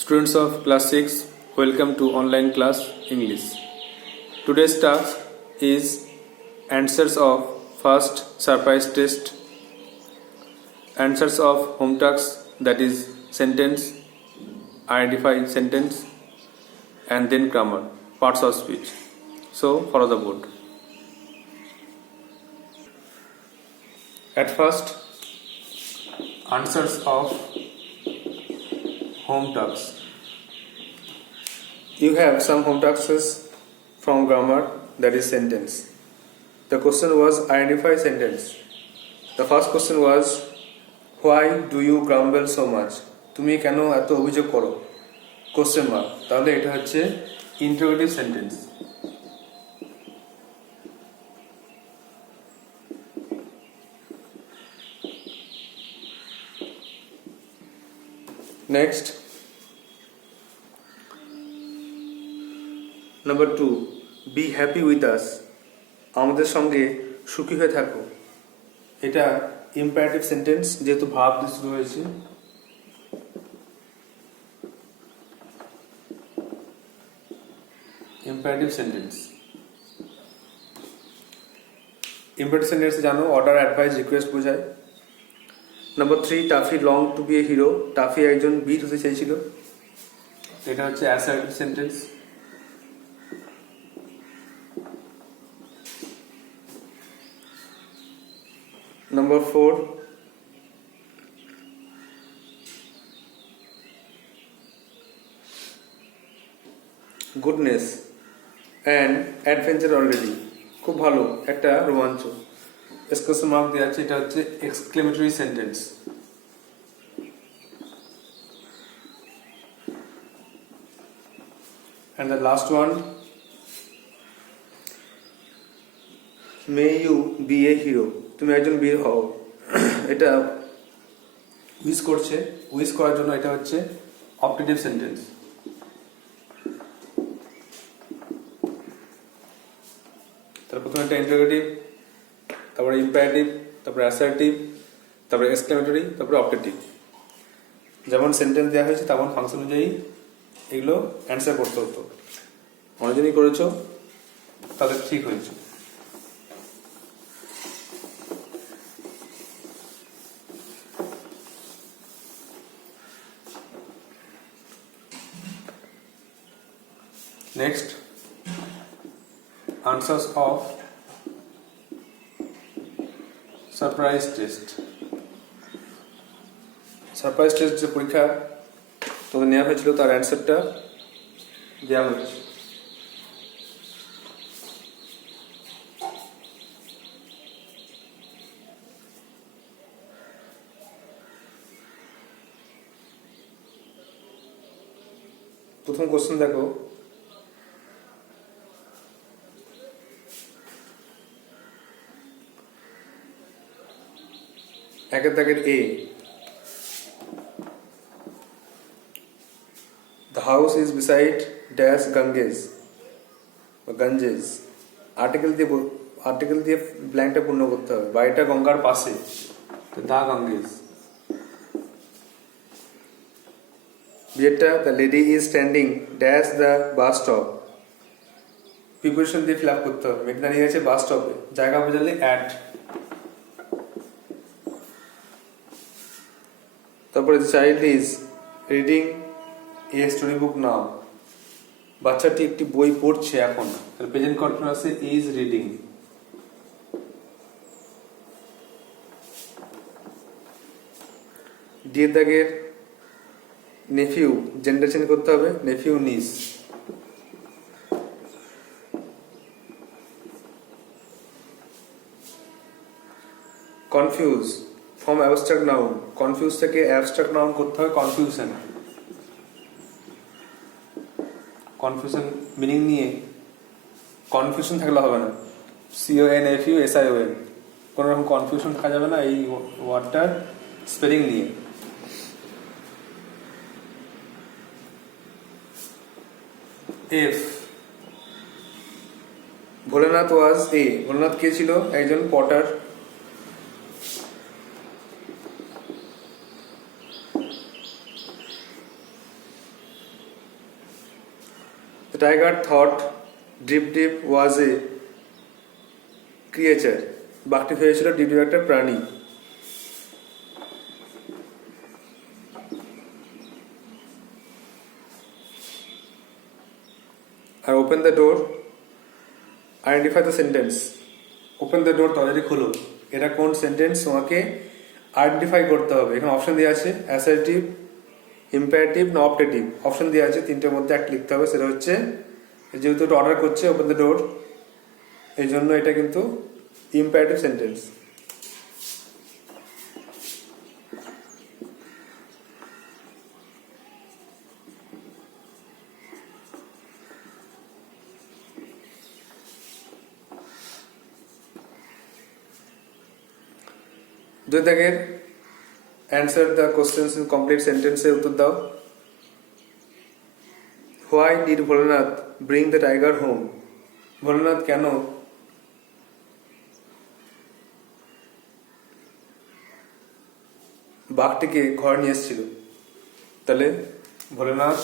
Students of class 6, welcome to online class English. Today's task is answers of first surprise test, answers of home task, that is sentence, identify sentence, and then grammar, parts of speech. So follow the board. At first, answers of home tasks. You have some home tasks from grammar, that is sentence. The question was identify sentence. The first question was, why do you grumble so much? তুমি কেন এত অভিযোগ করো? Question mark. তাহলে এটা হচ্ছে interrogative sentence. Next, number 2, be happy with us. আমাদের সঙ্গে সুখী হয়ে থাকো। এটা ইম্পারেটিভ সেন্টেন্স, যেহেতু ভাব দিয়ে শুরু হয়েছে। Imperative sentence. ইম্পারেটিভ সেন্টেন্স জানো, অর্ডার, অ্যাডভাইস, রিকোয়েস্ট বোঝায়। Number 3, Taffy long to be a hero. Taffy একজন বীর হতে চাইছিল। এটা হচ্ছে assertive sentence. Number 4, goodness and adventure already. খুব ভালো, একটা রোমাঞ্চ। এক্সক্লেমেশন মার্ক দেওয়া আছে, এটা হচ্ছে exclamatory sentence. And the last one, may you be a hero. তুমি একজন বীর হও। এটা উইশ করছে, উইশ করার জন্য এটা হচ্ছে অপটেটিভ সেন্টেন্স। তার প্রথমে একটা ইন্টারোগেটিভ, তারপরে ইম্পারেটিভ, তারপরে অ্যাসার্টিভ, তারপরে এক্সক্লেমেটরি, তারপরে অপটেটিভ। যেমন সেন্টেন্স দেওয়া হয়েছে তেমন ফাংশন অনুযায়ী এগুলো অ্যান্সার করতে হতো। অনেকজনই করেছো, তাদের ঠিক হয়েছে। Next, answers of surprise test. Surprise test যে পরীক্ষা তোমাদের নেওয়া হয়েছিল তার অ্যান্সারটা দেওয়া হচ্ছে। প্রথম কোশ্চেন দেখো, একের দাগের এ, the house is beside dash Ganges. Article দিয়ে ব্ল্যাঙ্কটা পূর্ণ করতে হবে। বাড়িটা গঙ্গার পাশে, তো দা গাঙ্গেজ। বিয়েটা, the lady is standing dash the bus stop. Preposition দিয়ে ফিল আপ করতে হবে। মেয়েটা দাঁড়িয়ে আছে বাস স্টপে, জায়গা বোঝালে অ্যাট। তারপরে child is reading a story book now. বাচ্চাটি একটি বই পড়ছে এখন, তাহলে প্রেজেন্ট কন্টিনিউয়াসে ইজ রিডিং। ডি এর দাগের নেফিউ, জেন্ডার চেঞ্জ করতে হবে, nephew niece. Confuse from abstract noun, confuse থেকে অ্যাবস্ট্রাক্ট নাউন করতে হবে কনফিউশন। কনফিউশন মিনিং নিয়ে কনফিউশন থাকলে হবে না। CONFUSION, কোনো রকম কনফিউশন থাকা যাবে না এই ওয়ার্ডটার স্পেলিং নিয়ে। F, Bholenath was a. Bholenath কে ছিল? একজন potter. The tiger thought deep deep was a creature. বাঘটি ভেবেছিল ডিপ ডিপ একটা প্রাণী। আর open the door, identify the sentence. Open the door, দরজাটি খোলো, এটা কোন সেন্টেন্স তোমাকে আইডেন্টিফাই করতে হবে। এখানে অপশন দেওয়া আছে অ্যাসার্টিভ, ইম্পারেটিভ না অপটেটিভ। অপশন দেওয়া আছে তিনটের মধ্যে একটা লিখতে হবে। সেটা হচ্ছে যেহেতু এটা অর্ডার করছে ওপেন দ্য ডোর, এই জন্য এটা কিন্তু ইম্পারেটিভ সেন্টেন্স। দুই দাগের answer the questions in complete সেন্টেন্সের উত্তর দাও। Why did Bholanath bring the tiger home? Bholanath কেন বাঘটিকে ঘরে নিয়ে এসেছিল? তাহলে Bholanath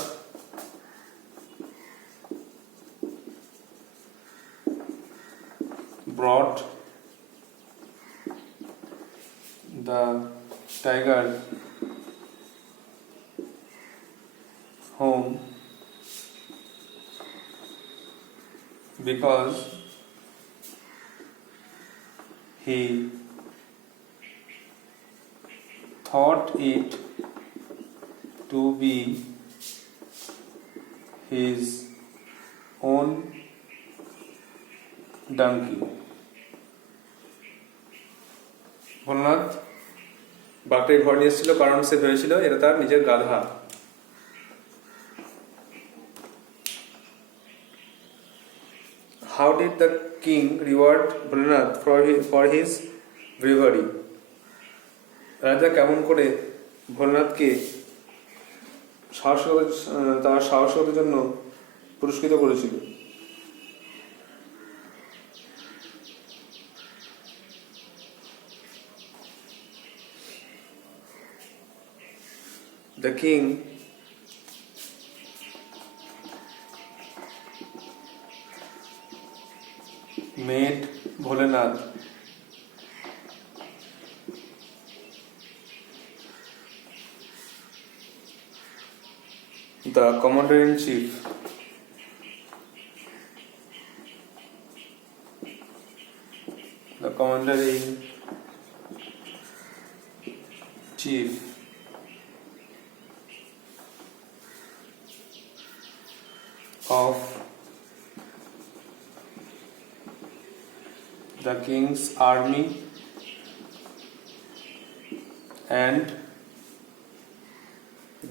brought the tiger home because he thought it to be his own donkey. Bholanath বাঘটাকে ঘর নিয়ে এসেছিল কারণ সে ভেবেছিল এটা তার নিজের গাধা। How did the king reward Bholanath for his bravery? রাজা কেমন করে ভোলানাথকে তার সাহসিকতার জন্য পুরস্কৃত করেছিল? The king made Bholanath the commander-in-chief of the king's army and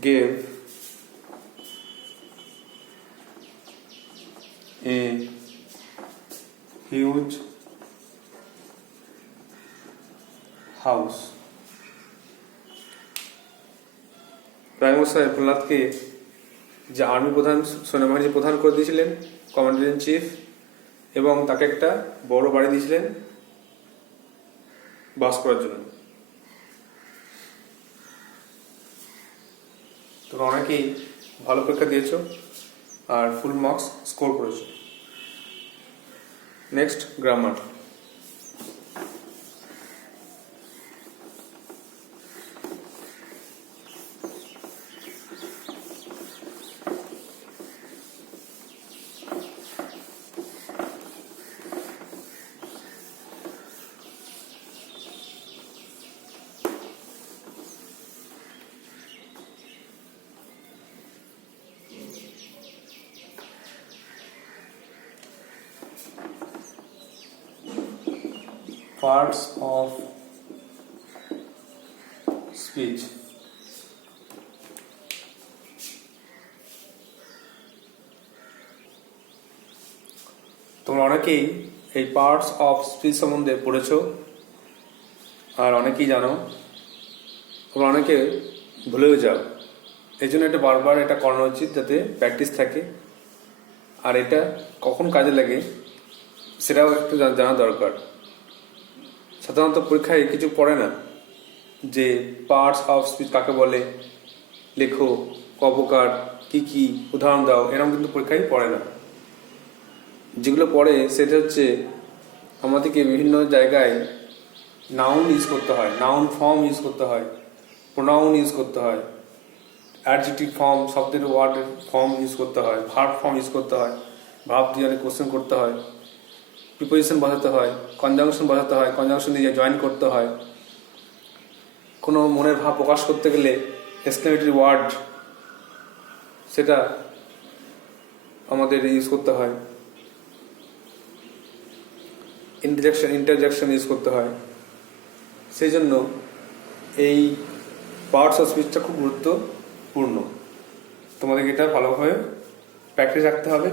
gave a huge house. রায়মশাই ভোলানাথকে যে আর্মি প্রধান, সেনাবাহিনীর প্রধান করে দিয়েছিলেন, কমান্ডার ইন চিফ, এবং তাকে একটা বড় বাড়ি দিয়েছিলেন বাস করার জন্য। তোমরা অনেকেই ভালো পরীক্ষা দিয়েছো আর ফুল মার্কস স্কোর করেছো। Next, grammar. Parts of speech. তোমরা অনেকেই এই পার্টস অফ স্পিচ সম্বন্ধে পড়েছো আর অনেকেই জানো, তোমরা অনেকে ভুলেও যাও। এই জন্য এটা বারবার এটা করানো উচিত যাতে প্র্যাকটিস থাকে, আর এটা কখন কাজে লাগে সেটাও একটু জানা দরকার। সাধারণত পরীক্ষায় কিছু পড়ে না যে পার্টস অফ স্পিচ কাকে বলে, লেখো, ক প্রকার, কি কি উদাহরণ দাও, এরকম কিন্তু পরীক্ষায় পড়ে না। যেগুলো পড়ে সেটা হচ্ছে আমাদেরকে বিভিন্ন জায়গায় নাউন ইউজ করতে হয়, নাউন ফর্ম ইউজ করতে হয়, প্রোনাউন ইউজ করতে হয়, অ্যাডজেক্টিভ ফর্ম, শব্দের ওয়ার্ডের ফর্ম ইউজ করতে হয়, ভার্ব ফর্ম ইউজ করতে হয়, ভার্ব দিয়ে অনেক কোশ্চেন করতে হয়, প্রিপোজিশন বসাতে হয়, কনজাংশন বসাতে হয়, কনজাংশন দিয়ে জয়েন করতে হয়, কোনো মনের ভাব প্রকাশ করতে গেলে এক্সক্লেমেটরি ওয়ার্ড সেটা আমাদের ইউজ করতে হয়, ইন্টারজেকশন ইউজ করতে হয়। সেই জন্য এই পার্টস অফ স্পিচটা খুব গুরুত্বপূর্ণ। তোমাদের এটা ভালোভাবে প্র্যাকটিস রাখতে হবে।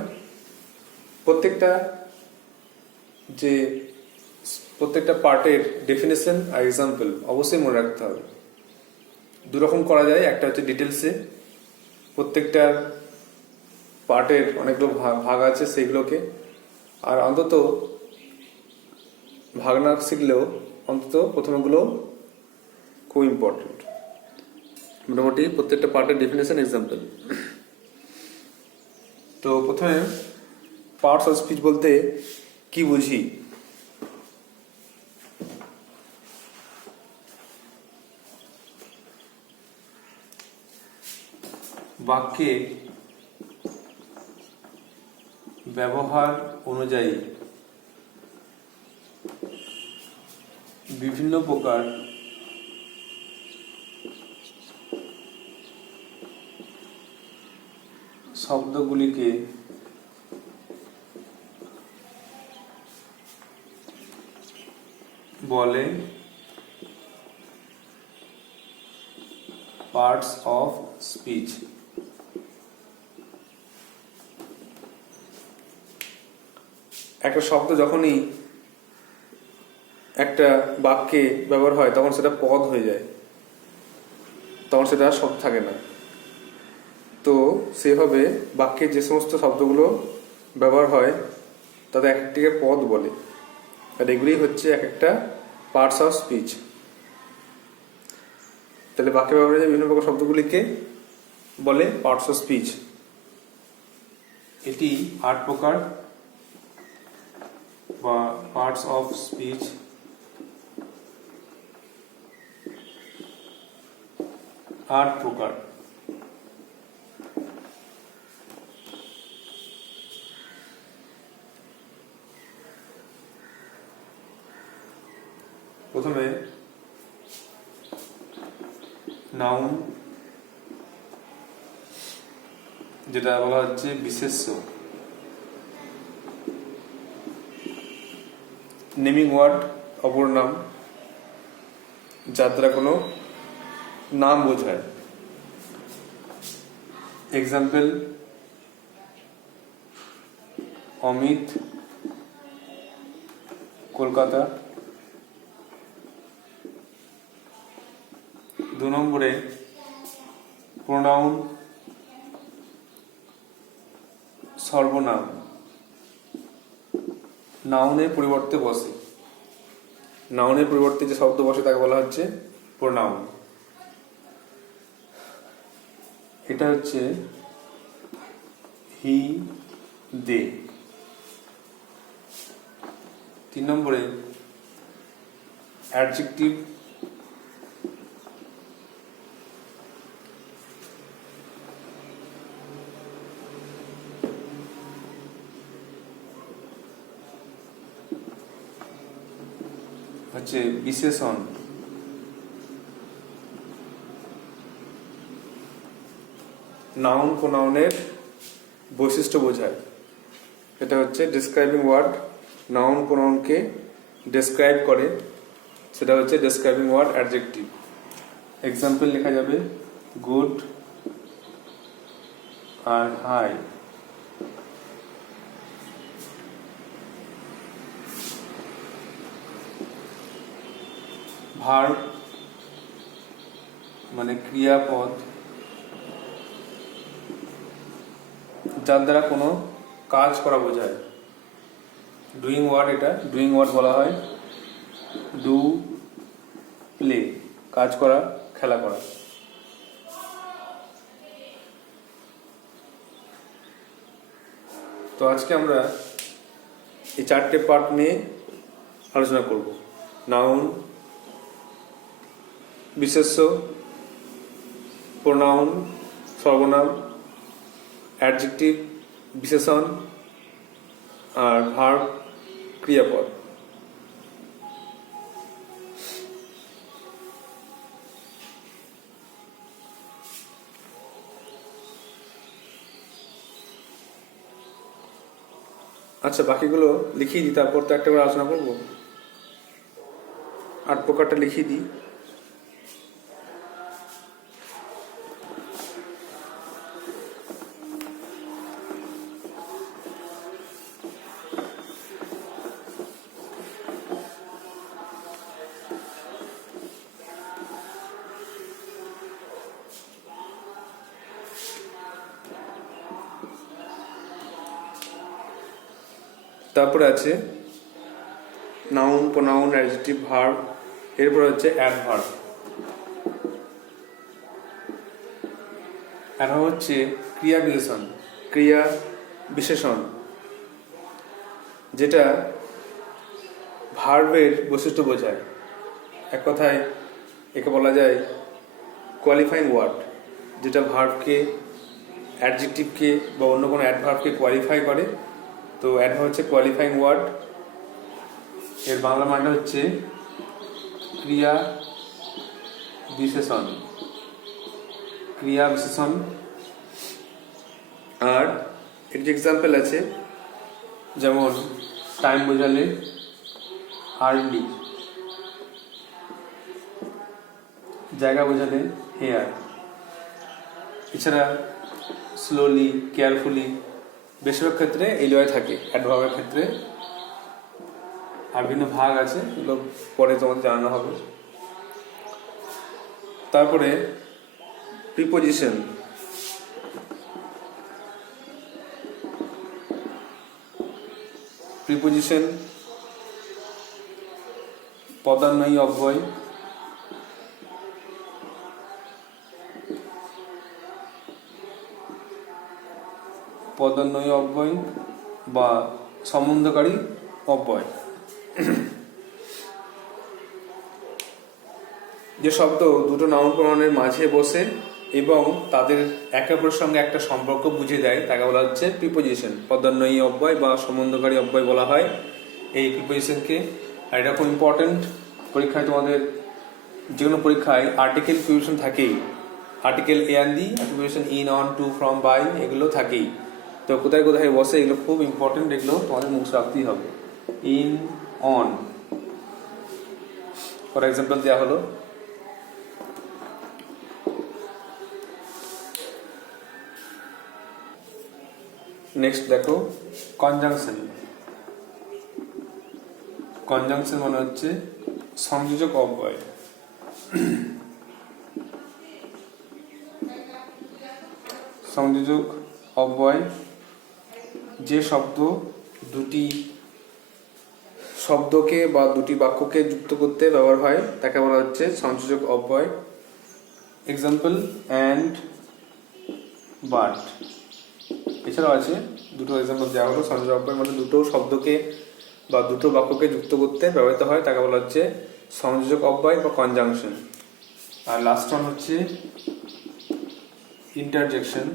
প্রত্যেকটা পার্টের ডেফিনেশন আর এক্সাম্পল অবশ্যই মনে রাখতে হবে। দুরকম করা যায়, একটা হচ্ছে ডিটেলসে, প্রত্যেকটা পার্টের অনেকগুলো ভাগ আছে সেইগুলোকে, আর অন্তত ভাগ না শিখলেও অন্তত প্রথমগুলো খুব ইম্পর্টেন্ট। মোটামুটি প্রত্যেকটা পার্টের ডেফিনেশন এক্সাম্পল। তো প্রথমে পার্টস অফ স্পিচ বলতে কি বুঝি? বাক্যে ব্যবহার অনুযায়ী বিভিন্ন প্রকার শব্দগুলিকে বলে পার্টস অফ স্পিচ। একটা শব্দ যখনই একটা বাক্যে ব্যবহার হয় তখন সেটা পদ হয়ে যায়, তখন সেটা শব্দ থাকে না। তো সেভাবে বাক্যে যে সমস্ত শব্দগুলো ব্যবহার হয় তাদের এক একটিকে পদ বলে, আর এগুলি হচ্ছে এক একটা পার্টস অফ স্পিচ। তাহলে বাক্যে ব্যবহার বিভিন্ন প্রকার শব্দগুলিকে বলে পার্টস অফ স্পিচ। এটি 8 প্রকার বা পার্টস অফ স্পিচ। প্রকার। প্রথমে নাউন, যেটা বলা হচ্ছে বিশেষ্য। নেমিং ওয়ার্ড, অপর নাম, যার দ্বারা কোনো নাম বোঝায়। এক্সাম্পল: অমিত, কলকাতা। 2 নম্বরে প্রোনাউন, সর্বনাম, নাউনের পরিবর্তে বসে। নাউনের পরিবর্তে যে শব্দ বসে তাকে বলা হচ্ছে প্রোনাউন। এটা হচ্ছে হি, দে। 3 নম্বরে অ্যাডজেক্টিভ, হচ্ছে বিশেষণ। নাউন প্রোনাউনের বৈশিষ্ট্য বোঝায়। এটা হচ্ছে ডেসক্রাইবিং ওয়ার্ড, নাউন প্রোনাউনকে ডেসক্রাইব করে, সেটা হচ্ছে ডেসক্রাইবিং ওয়ার্ড অ্যাডজেক্টিভ। এক্সাম্পল লেখা যাবে গুড আর হাই। ভার্ব মানে ক্রিয়াপদ, যার দ্বারা কোনো কাজ করা বোঝায়। ডুইং ওয়ার্ড, এটা ডুইং ওয়ার্ড বলা হয়। ডু, প্লে, কাজ করা, খেলা করা। তো আজকে আমরা এই 4টে পার্ট নিয়ে আলোচনা করব। নাউন, বিশেষ্য, প্রোনাউন সর্বনাম, অ্যাডজেক্টিভ বিশেষণ, আর ভার্ব ক্রিয়াপদ। আচ্ছা, বাকিগুলো লিখিয়ে দিই, তারপর তো একটা করে আলোচনা করবো। 8 প্রকারটা লিখিয়ে দিই। তারপরে আছে নাউন, প্রোনাউন, অ্যাডজেক্টিভ, ভার্ব। এরপর হচ্ছে অ্যাডভার্ব। অ্যাডভার্ব হচ্ছে ক্রিয়া বিশেষণ, ক্রিয়া বিশেষণ, যেটা ভার্বের বৈশিষ্ট্য বোঝায়। এক কথায় একে বলা যায় কোয়ালিফাইং ওয়ার্ড, যেটা ভার্বকে, অ্যাডজেক্টিভকে বা অন্য কোনো অ্যাডভার্বকে কোয়ালিফাই করে। তো অ্যাডভার্ব হচ্ছে কোয়ালিফাইং ওয়ার্ড। এর বাংলা মানে হচ্ছে ক্রিয়া বিশেষণ, ক্রিয়া বিশেষণ। আর এর যে এক্সাম্পল আছে, যেমন টাইম বোঝালে আর্লি, জায়গা বোঝালে হেয়ার। এছাড়া স্লোলি, কেয়ারফুলি, বেশিরভাগ ক্ষেত্রে এই লয় থাকে অ্যাডভার্বের ক্ষেত্রে। আর বিভিন্ন ভাগ আছে, এগুলো পরে তোমাদের জানানো হবে। তারপরে প্রিপোজিশন। প্রিপোজিশন পদান্বয়ী অব্যয়, পদান্বয়ী অব্যয় বা সম্বন্ধকারী অব্যয়। যে শব্দ দুটো নাউন প্রোনাউনের মাঝে বসে এবং তাদের একে অপরের সঙ্গে একটা সম্পর্ক বুঝিয়ে দেয়, তাকে বলা হচ্ছে প্রিপোজিশন। পদান্বয়ী অব্যয় বা সম্বন্ধকারী অব্যয় বলা হয় এই প্রিপোজিশনকে। আর এটা খুব ইম্পর্টেন্ট। পরীক্ষায় তোমাদের যে কোনো পরীক্ষায় আর্টিকেল প্রিপোজিশন থাকেই। Article a and the, preposition in, on, to, from, by, এগুলো থাকেই। তো কোথায় কোথায় বসে এগুলো খুব ইম্পর্টেন্ট, এগুলো তোমাদের মুখে রাখতেই হবে। ইন, অন, ফর এক্সাম্পল দেওয়া হলো। নেক্সট দেখো কনজাংশন। কনজাংশন মানে হচ্ছে সংযোজক অব্যয়। সংযোজক অব্যয় যে শব্দ দুটি শব্দকে বা দুটি বাক্যকে যুক্ত করতে ব্যবহার হয় তাকে বলা হচ্ছে সংযোজক অব্যয়। Example and, but. এছাড়াও আছে দুটো এক্সাম্পল দেওয়া হলো। সংযোজক অব্যয় মানে দুটো শব্দকে বা দুটো বাক্যকে যুক্ত করতে ব্যবহৃত হয়, তাকে বলা হচ্ছে সংযোজক অব্যয় বা কনজাংশন। আর লাস্ট ওয়ান হচ্ছে ইন্টারজেকশন।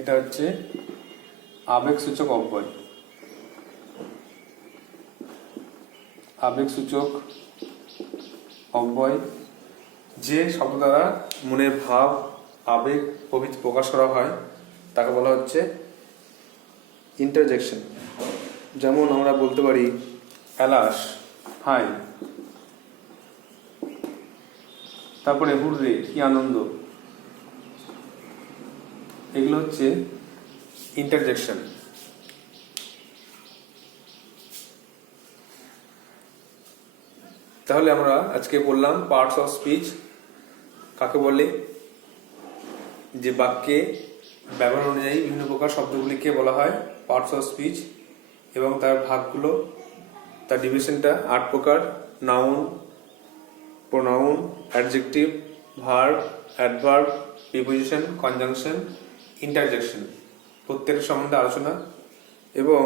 এটা হচ্ছে আবেগসূচক অব্যয়। আবেগসূচক অব্যয় যে শব্দ দ্বারা মনের ভাব, আবেগ প্রভৃতি প্রকাশ করা হয় তাকে বলা হচ্ছে ইন্টারজেকশন। যেমন আমরা বলতে পারি এলাস, হাই। তারপরে হুররে, কি আনন্দ। এগুলো হচ্ছে ইন্টারজেকশন। তাহলে আমরা আজকে বললাম পার্টস অফ স্পিচ কাকে বলে, যে বাক্যে ব্যবহার অনুযায়ী বিভিন্ন প্রকার শব্দগুলিকে বলা হয় পার্টস অফ স্পিচ, এবং তার ভাগগুলো, তার ডিভিশনটা 8 প্রকার। Noun, pronoun, adjective, verb, adverb, preposition, conjunction, interjection প্রত্যেকের সম্বন্ধে আলোচনা, এবং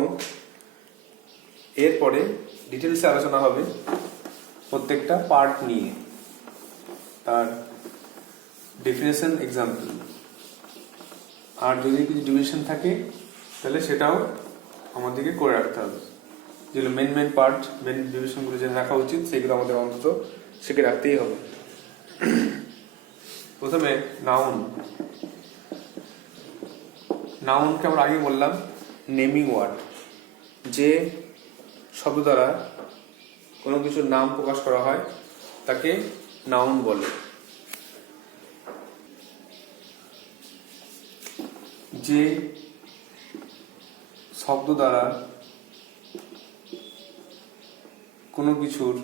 এরপরে ডিটেলসে আলোচনা হবে প্রত্যেকটা পার্ট নিয়ে, তার ডেফিনেশন, এক্সাম্পল। আর যদি কিছু ডিভিশন থাকে তাহলে সেটাও আমাদেরকে করে রাখতে হবে। যেগুলো মেন পার্ট, মেন ডিভিশনগুলো জেনে রাখা উচিত, সেগুলো আমাদের অন্তত শিখে রাখতেই হবে। প্রথমে নাউনকে আমরা আগে বললাম নেমিং ওয়ার্ড। যে শব্দ দ্বারা কোনো কিছুর নাম প্রকাশ করা হয় তাকে নাউন বলে। যে শব্দ দ্বারা কোনো কিছুর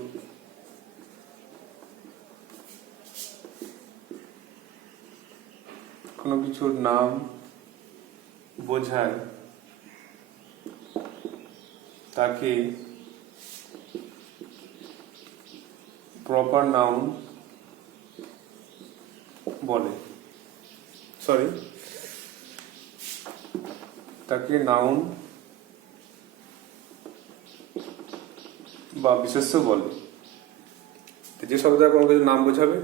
নাম বোঝায় তাকে প্রপার নাউন বলে। তাকে নাউন বা বিশেষ্য বলে। যে শব্দ দ্বারা কোনো কিছু নাম বোঝাবে,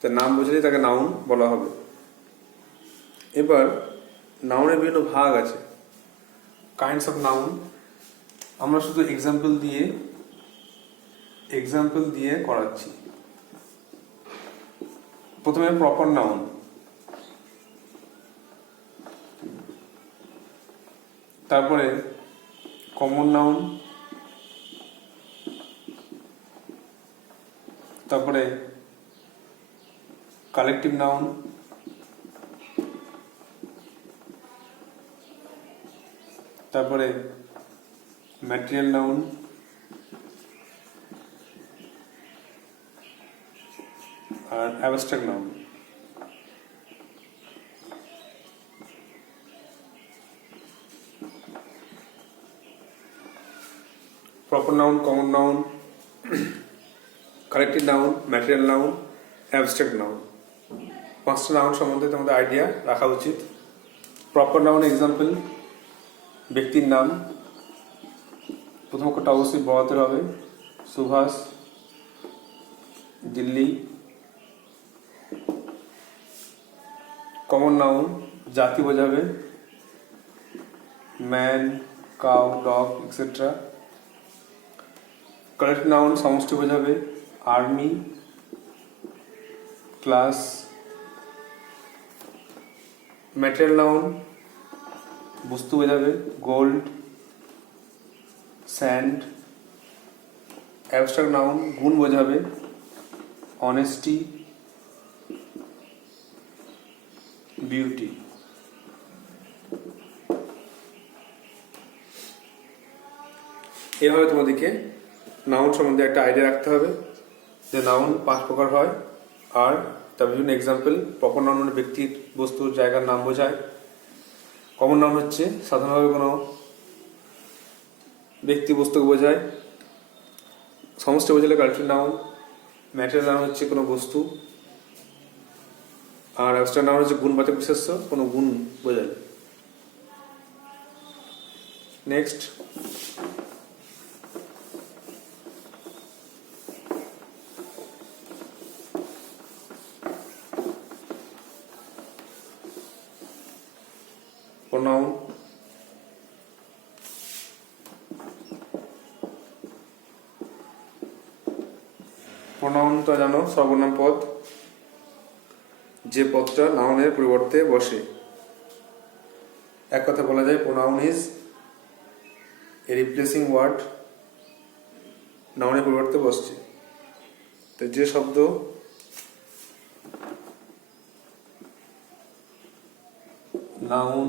তার নাম বোঝালেই তাকে নাউন বলা হবে। এবার নাউনের বিভিন্ন ভাগ আছে, কাইন্ডস অফ নাউন। আমরা শুধু এক্সাম্পল দিয়ে করাচ্ছি। প্রথমে প্রপার নাউন। তারপরে কমন নাউন, তারপরে কালেকটিভ নাউন, তারপরে ম্যাটেরিয়াল নাউন, আর abstract noun. Proper noun, common noun, collective noun, material noun, abstract noun. পাঁচটা নাউন সম্বন্ধে তোমাদের আইডিয়া রাখা উচিত। প্রপার নাউন এক্সাম্পল, ব্যক্তির নাম। প্রথম অক্ষরটা অবশ্যই বড় হবে, সুভাষ, দিল্লি। কমন নাউন জাতি বোঝাবে, man, cow, dog, etcetera. Collective noun সমষ্টি বোঝাবে, আর্মি, ক্লাস। ম্যাটেরিয়াল নাউন বস্তু বোঝাবে, গোল্ড, স্যান্ড। অ্যাবস্ট্রাক্ট নাউন গুণ বোঝাবে, অনেস্টি, বিউটি। এভাবে তোমাদেরকে নাউন সম্বন্ধে একটা আইডিয়া রাখতে হবে যে নাউন 5 প্রকার হয়, আর তার বিভিন্ন এক্সাম্পল। প্রপার নাউন মানে ব্যক্তির, বস্তুর, জায়গার নাম বোঝায়। কমন নাউন হচ্ছে সাধারণভাবে কোনো ব্যক্তি, বস্তুকে বোঝায়। সমষ্টি বোঝালে কালেক্টিভ নাউন। ম্যাটেরিয়াল নাউন হচ্ছে কোনো বস্তু, আর অ্যাবস্ট্রাক্ট নাউন হচ্ছে গুণবাচক বিশেষ্য, কোনো গুণ বোঝায়। Next, pronoun. প্রোনাউন তো জানো, সর্বনাম পদ, যে পদটা নাউনের পরিবর্তে বসে। এক কথা বলা যায় pronoun is a replacing word, নাউনের পরিবর্তে বসছে। তো যে শব্দ নাউন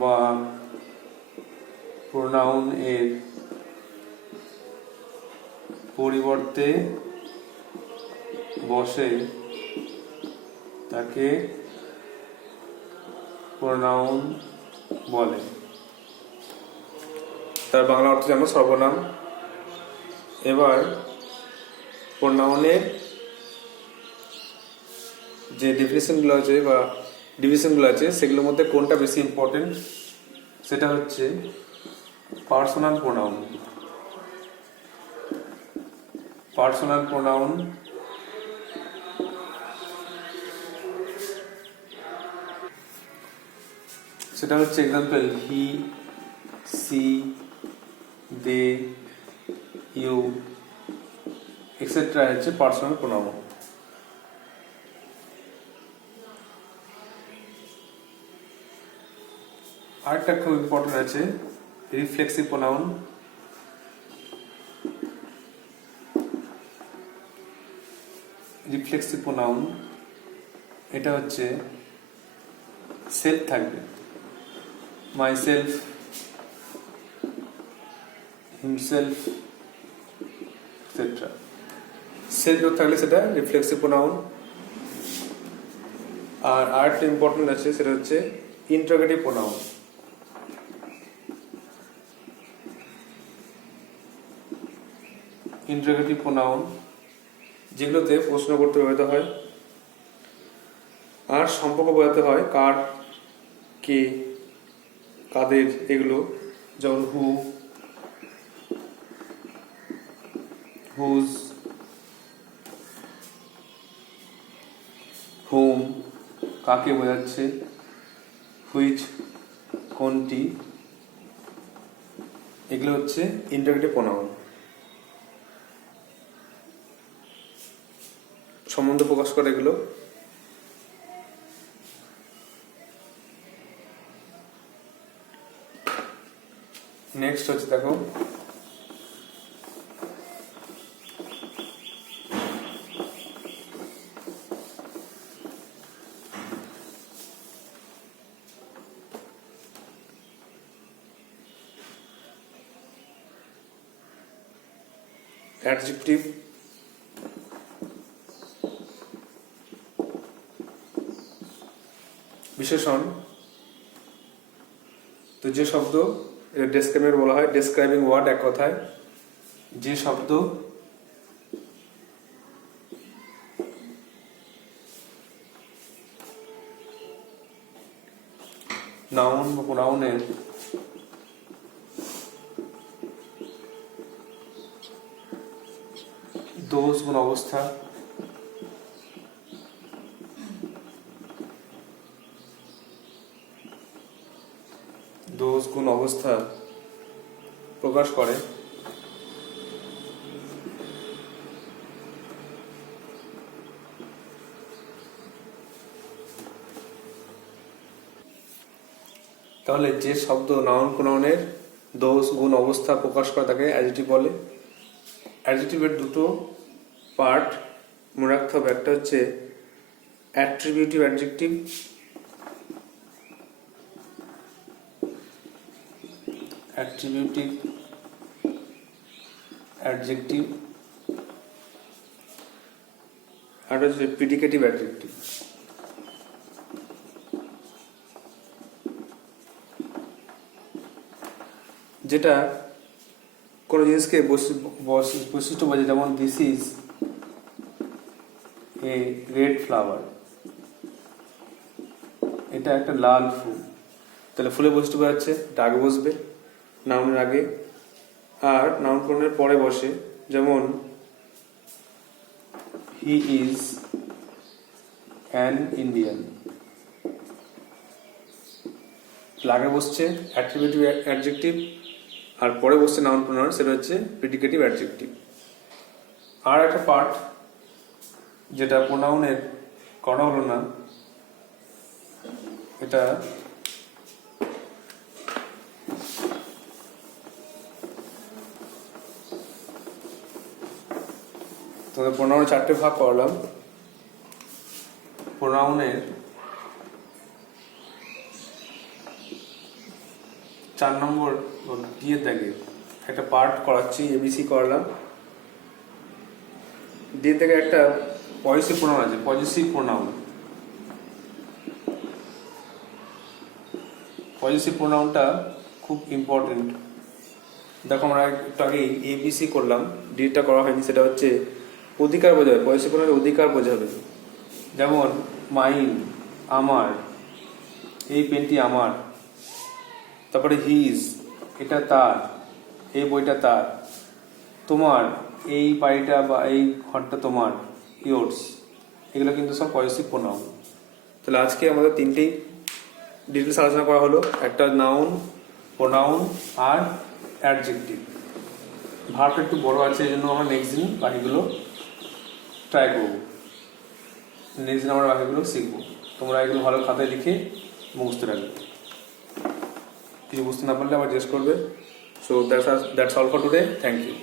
বা প্রোনাউন এর পরিবর্তে বসে তাকে প্রোনাউন বলে। তার বাংলা অর্থ জানো, সর্বনাম। এবার প্রোনাউনের যে ডেফিনেশনগুলো আছে বা ডিভিশনগুলো আছে সেগুলোর মধ্যে কোনটা বেশি ইম্পর্টেন্ট, সেটা হচ্ছে পার্সোনাল প্রোনাউন। পার্সোনাল প্রোনাউন সেটা হচ্ছে example he, she, they, you etcetera হচ্ছে পার্সোনাল প্রোনাউন। আরেকটা খুব ইম্পর্টেন্ট আছে রিফ্লেক্সিভ প্রোনাউন। রিফ্লেক্সিভ প্রোনাউন এটা হচ্ছে সেলফ থাকবে, my self, himself etcetera. Self থাকলে সেটা রিফ্লেক্সিভ প্রোনাউন। আর আরেকটা ইম্পর্টেন্ট আছে সেটা হচ্ছে ইন্টারোগেটিভ প্রোনাউন। ইন্টারোগেটিভ প্রোনাউন যেগুলোতে প্রশ্ন করতে বোঝাতে হয় আর সম্পর্ক বোঝাতে হয়, কার, কে, কাদের, এগুলো যেমন হু, হুজ, হোম কাকে বোঝাচ্ছে, হুইচ কোনটি, এগুলো হচ্ছে ইন্টারোগেটিভ প্রোনাউন। সম্বন্ধ প্রকাশ করে এগুলো। নেক্সট হচ্ছে দেখো অ্যাডজেক্টিভ। বিশেষণ, তো যে শব্দ এটা ডেসক্রাইবের বলা হয়, ডেসক্রাইবিং ওয়ার্ড এক কথায় যে শব্দ নাউন বা প্রোনাউনের দোষ গুণ অবস্থা প্রকাশ করে। তাহলে যে শব্দ নাউন প্রোনাউনের দোষ গুণ অবস্থা প্রকাশ করে তাকে অ্যাডজেক্টিভ বলে। অ্যাডজেক্টিভের দুটো পার্ট মনে রাখতে হবে, একটা হচ্ছে অ্যাট্রিবিউটিভ অ্যাডজেক্টিভ, অ্যাট্রিবিউটিভ অ্যাডজেক্টিভ, আর হচ্ছে প্রিডিকেটিভ অ্যাডজেক্টিভ। যেটা কোনো জিনিসকে বৈশিষ্ট্য বোঝে, যেমন this is a red flower, এটা একটা লাল ফুল, তাহলে ফুলের বৈশিষ্ট্য বোঝাচ্ছে, এটা আগে বসবে নাউনের আগে, আর নাউন প্রোনাউনের পরে বসে, যেমন হি ইজ অ্যান ইন্ডিয়ান, আগে বসছে অ্যাট্রিবিউটিভ অ্যাডজেক্টিভ আর পরে বসছে নাউন প্রোনাউন, সেটা হচ্ছে প্রিডিকেটিভ অ্যাডজেক্টিভ। আর একটা পার্ট যেটা প্রোনাউনের করা হলো না, এটা তোমাদের প্রোনাউনের চারটে ভাগ করলাম। প্রোনাউনের 4 নম্বর দিয়ে দাগে একটা পার্ট করাচ্ছি, এবিসি করলাম। দিয়ে থেকে একটা পজিটিভ প্রোনাউন আছে, পজিটিভ প্রোনাউন। পজিটিভ প্রোনাউনটা খুব ইম্পর্টেন্ট। দেখো আমরা একটু আগেই এবিসি করলাম, ডিটা করা হয়নি, সেটা হচ্ছে অধিকার বোঝাবে। পজিটিভ প্রোনাউন অধিকার বোঝাবে। যেমন মাইন, আমার, এই পেনটি আমার। তারপরে হিজ, এটা তার, এই বইটা তার। তোমার, এই বাড়িটা বা এই ঘরটা তোমার, ইয়োর্স। এগুলো কিন্তু সব পজিটিভ প্রোনাউন। তাহলে আজকে আমাদের তিনটেই ডিটেলস আলোচনা করা হলো, একটা নাউন, প্রোনাউন আর অ্যাডজেক্টিভ। ভার্বটা একটু বড় আছে, এই জন্য আমরা নেক্সট দিন বাকিগুলো ট্রাই করবো, নেক্সট দিন আমরা বাকিগুলো শিখবো। তোমরা এগুলো ভালো খাতায় লিখে মুখস্থ রাখবে, কিছু বুঝতে না পারলে আবার জিজ্ঞেস করবে। So that's all for today, thank you.